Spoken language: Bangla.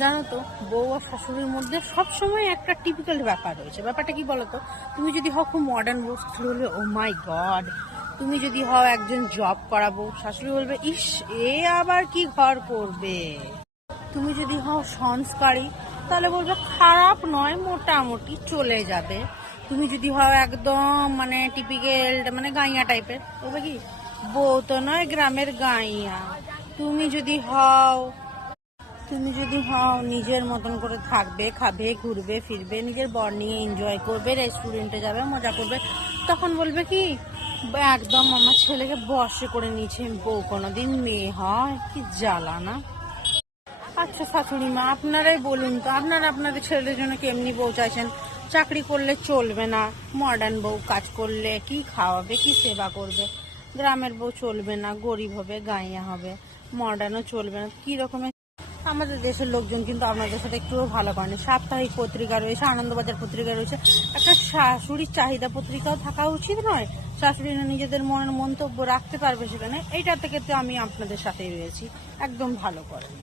জানো তো, বউ আর শাশুড়ির মধ্যে সবসময় একটা টিপিক্যাল ব্যাপার রয়েছে। ব্যাপারটা কি বলতো, তুমি যদি হও খুব মডার্ন বউ, শাশুড়ি বলবে ও মাই গড। তুমি যদি হও একজন জব করা বউ, শাশুড়ি বলবে ইস, এ আবার কি ঘর করবে। তুমি যদি হও সংস্কারী, তাহলে বলবে খারাপ নয়, মোটামুটি চলে যাবে। তুমি যদি হও একদম মানে টিপিক্যাল মানে গাইয়া টাইপের, বলবে কি বউ তো নয়, গ্রামের গাইয়া। তুমি যদি হও তুমি যদি হও নিজের মতন করে থাকবে, খাবে, ঘুরবে ফিরবে, নিজের বর নিয়ে এনজয় করবে, রেস্টুরেন্টে যাবে, মজা করবে, তখন বলবে কি একদম আমার ছেলেকে বশে করে নিয়েছে, বউ কোনোদিন মেয়ে হয়, কি জ্বালা না। আচ্ছা শাশুড়ি মা, আপনারাই বলুন তো, আপনারা আপনাদের ছেলের জন্য কেমনি বউ চাইছেন? চাকরি করলে চলবে না, মডার্ন বউ কাজ করলে কি খাওয়াবে, কি সেবা করবে? গ্রামের বউ চলবে না, গরিব হবে, গাইয়া হবে, মডার্নও চলবে না, কি রকমের? আমাদের দেশের লোকজন কিন্তু আপনাদের সাথে একটুও ভালো করেনি। সাপ্তাহিক পত্রিকা রয়েছে, আনন্দবাজার পত্রিকা রয়েছে, একটা শাশুড়ির চাহিদা পত্রিকাও থাকা উচিত নয়? শাশুড়িরা নিজেদের মনের মন্তব্য রাখতে পারবে সেখানে। এইটা থেকে তো আমি আপনাদের সাথেই রয়েছি, একদম ভালো করে।